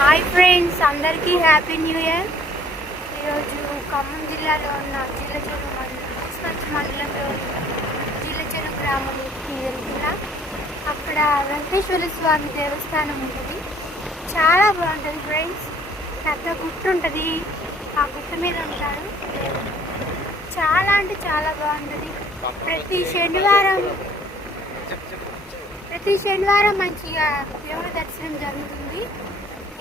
Hi friends, అందరికీ happy new year. ఈరోజు ఖమ్మం జిల్లాలో ఉన్న జీలచెరువు మండలంలో జీలచెరువు గ్రామానికి వెళ్తున్నా. అక్కడ వెంకటేశ్వర స్వామి దేవస్థానం ఉంటుంది. చాలా బాగుంటుంది ఫ్రెండ్స్. పెద్ద గుట్ట ఉంటుంది. ఆ గుట్ట మీద ఉంటాడు దేవుడు. చాలా అంటే చాలా బాగుంటుంది. ప్రతి శనివారం మంచిగా దేవుడి దర్శనం జరుగుతుంది.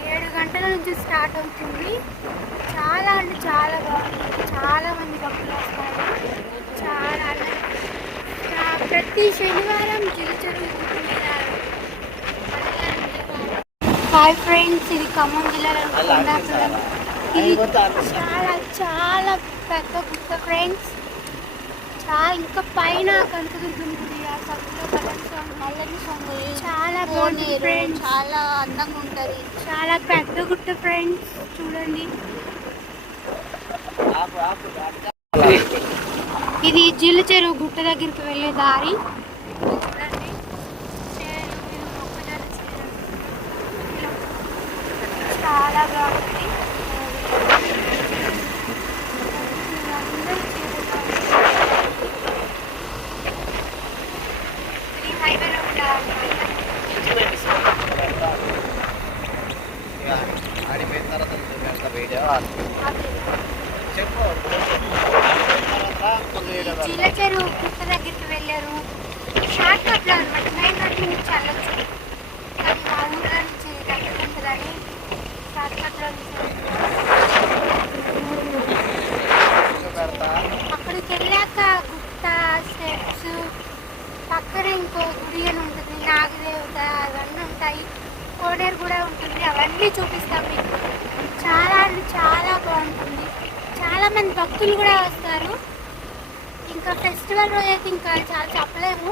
7 గంటల నుంచి స్టార్ట్ అవుతుంది. చాలా అంటే చాలా బాగుంటుంది. చాలా మంది భక్తులు వస్తారు. చాలా ప్రతి శనివారం జీలచెరువు మీద. హాయ్ ఫ్రెండ్స్, ఇది ఖమ్మం జిల్లాలో కొండాపురం. ఇది చాలా చాలా పెద్ద గుట్ట ఫ్రెండ్స్. ఇంకా పైన కనకదుర్గం గుడి, ఆ సముద్ర నల్లని సొంగు చాలా బాగుంది ఫ్రెండ్స్. చాలా అందంగా ఉంటుంది. చాలా పెద్ద గుట్ట ఫ్రెండ్స్. చూడండి, ఇది జీలచెరువు గుట్ట దగ్గరికి వెళ్ళే దారి. చూడండి, చాలా బాగుంది. జీలచెరువు గుట్ట దగ్గరికి వెళ్ళారు. షార్ట్ కట్లో అనమాట. 9 గంటల నుంచి వెళ్ళచ్చు. కానీ మా ఊళ్ళో నుంచి దగ్గర ఉంటుందని షార్ట్ కట్లో అక్కడికి వెళ్ళాక గుట్ట స్టెప్స్ పక్కన ఇంకో గుడి అని ఉంటుంది. నాగదేవత అవన్నీ ఉంటాయి. కోనేరు కూడా ఉంటుంది. అవన్నీ చూపిస్తాం మీకు. చాలా అంటే చాలా బాగుంటుంది. చాలా మంది భక్తులు కూడా వస్తారు. ఇంకా ఫెస్టివల్ రోజు అయితే ఇంకా చాలా చెప్పలేము.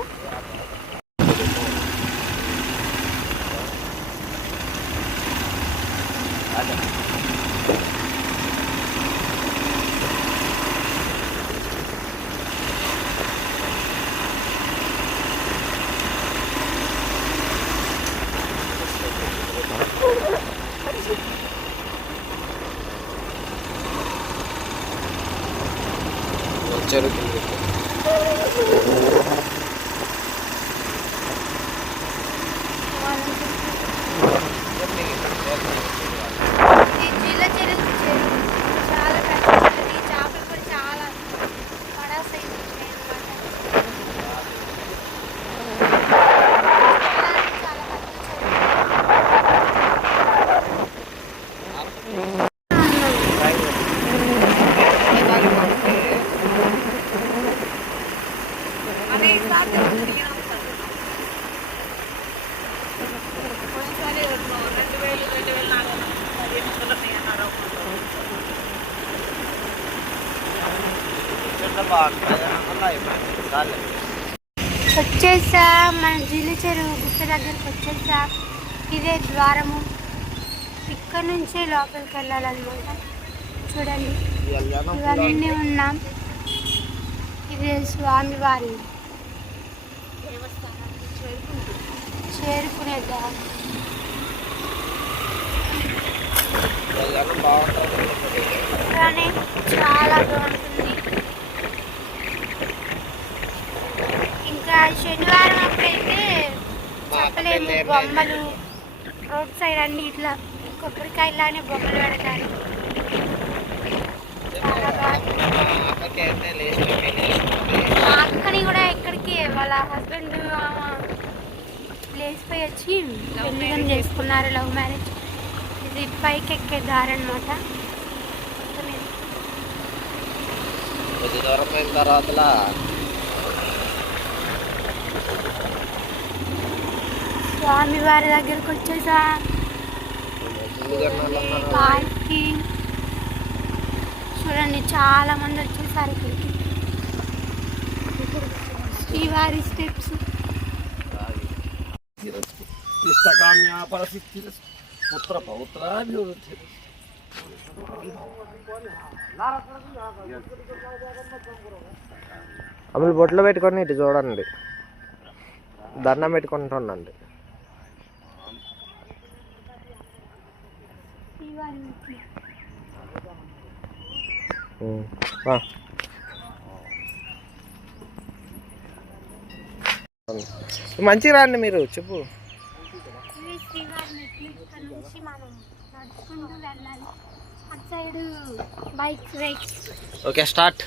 వచ్చేసా, మన జీలచెరువు గుట్ట దగ్గరకు వచ్చేసా. ఇదే ద్వారము. ఇక్కడ నుంచే లోపలికి వెళ్ళాలన్నమాట. చూడండి, ఇవన్నీ ఉన్నాం. ఇది స్వామివారి చేరుకునే దారి. కానీ చాలా బాగుంటుంది. ఇంకా శనివారం అప్పుడైతే చెప్పలేము. బొమ్మలు రోడ్ సైడ్ అన్ని ఇట్లా కొబ్బరికాయలానే బొమ్మలు పెడతారు. చాలా బాగుంటుంది. మా అక్కని కూడా ఇక్కడికి వాళ్ళ హస్బెండ్ లేచిపోయి వచ్చి పెళ్లి చేసుకున్నారు. Love marriage. ఇది పైకి ఎక్కే దారి అనమాట. స్వామివారి దగ్గరకు వచ్చేసా. చూడండి, చాలా మంది వచ్చేసారు ఇక్కడికి. శ్రీవారి స్టెప్స్. అమలు బొట్లో పెట్టుకొని ఇటు చూడండి. దండం పెట్టుకుంటుండండి. శ్రీవారికి మంచిగా రండి మీరు చెప్పు. ఇవి శ్రీవారి మెట్లు. ఇక్కడ నుంచి మనం నడుచుకుంటూ వెళ్ళాలి. అటు side bikes okay start.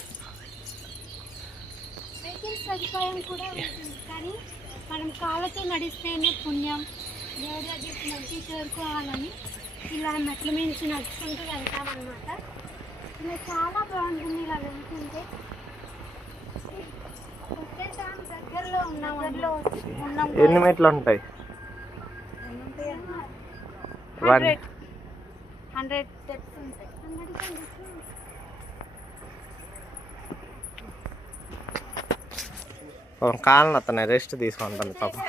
Vehicles సదుపాయం కూడా ఉంటుంది, కానీ మనం కాళ్ళతో నడిస్తేనే పుణ్యం. దేవుడి దగ్గరికి మంచి చేరుకోవాలని ఇలా మెట్ల మించి నడుచుకుంటూ వెళ్తామన్నమాట. ఇలా చాలా బాగుంటుంది ఇలా వెళ్తుంటే. వచ్చేసాం, దగ్గరలో ఉన్నాం. ఎన్ని మెట్లు ఉంటాయి? 100 steps ఉంటాయి. కాళ్ళని అతను రెస్ట్ తీసుకుంటాను పాపం.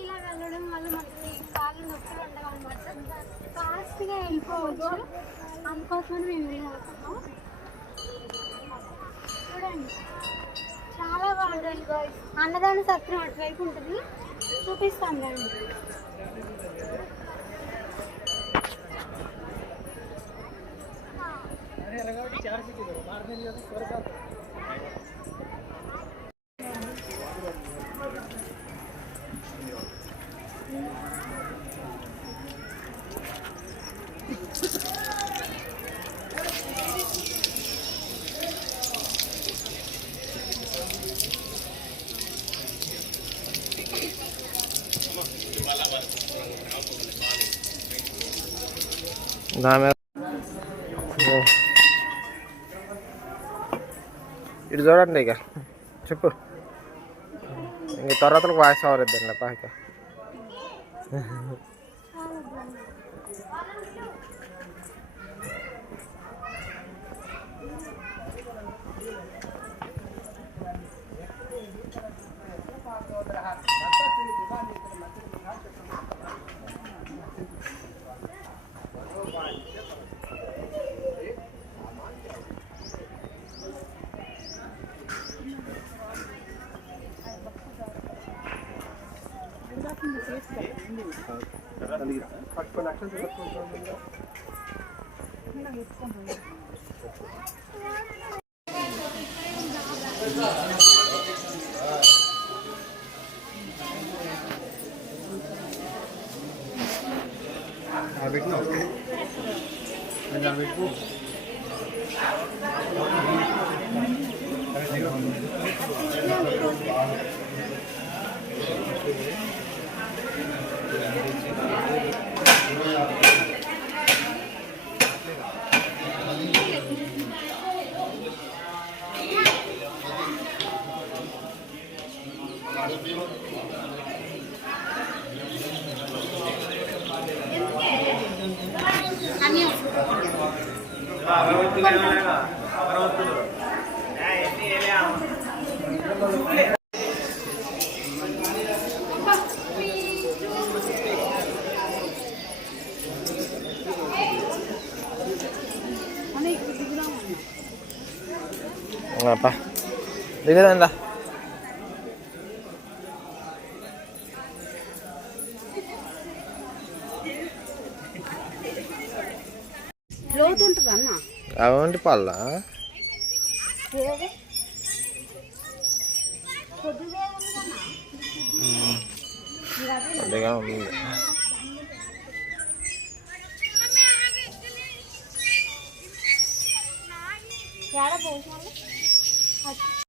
ఇలా వెళ్ళడం వల్ల మనకి కాళ్ళు నొప్పులు ఉండవు అన్నమాట. ఫాస్ట్గా వెళ్ళిపోవచ్చు, అందుకోసమని మేము ఇలా వెళ్తున్నాం. చూడండి చాలా బాగుంటుంది. అన్నదాన సత్రం అటువైపు ఉంటుంది, చూపిస్తాం రండి. ఇటు చూడండి ఇక చెప్పు. ఇంక తర్వాత వాయిస్ ఓవర్ ఇద్దండి పాక. దిగదండా. లోతుంటుంది అన్న. అవంటి పళ్ళ అదిగా ఉంది.